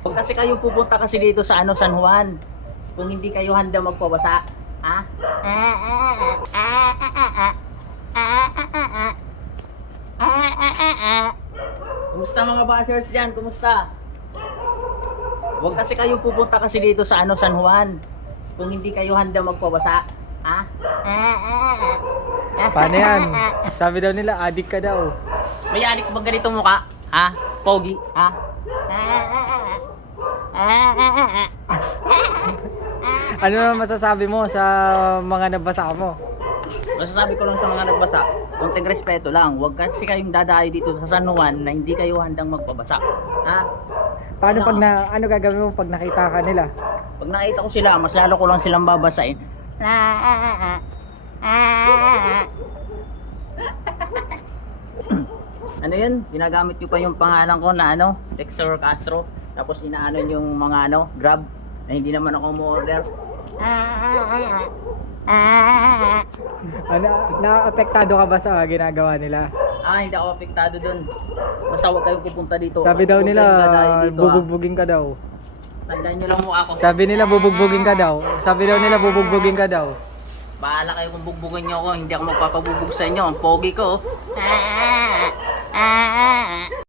Huwag kasi kayong pupunta kasi dito sa San Juan. Kung hindi kayo handa magpabasa. Ha? Kumusta mga bashers dyan? Kumusta? Huwag kasi kayong pupunta kasi dito sa San Juan. Kung hindi kayo handa magpabasa. Ha? Paano yan? Sabi daw nila, adik ka daw. May adik bang ganito mukha? Ha? Pogi? Ha? Ano naman masasabi mo sa mga nabasa mo? Masasabi ko lang sa mga nagbasa, konting respeto lang. Huwag kasi kayong dadayo dito sa San Juan na hindi kayo handang magpabasa. Ha? Paano pag ano gagawin mo pag nakita ka nila? Pag nakita ko sila, mas lalo ko lang silang babasain. Ano yun? Ginagamit nyo pa yung pangalan ko na Dexter Castro. Tapos inaano yung mga Grab na hindi naman ako mo-order. Ano, naapektado ka ba sa ginagawa nila? Hindi ako apektado dun. Basta huwag kayong pupunta dito. Sabi daw Huwag nila, kayong dadayo dito, bubugbugin ka daw. Tandaan nyo lang mukha ko. Sabi nila, bubugbugin ka daw. Sabi daw nila, bubugbugin ka daw. Bahala kayo kung bugbugin nyo ako. Hindi ako magpapabubog sa inyo. Ang pogi ko.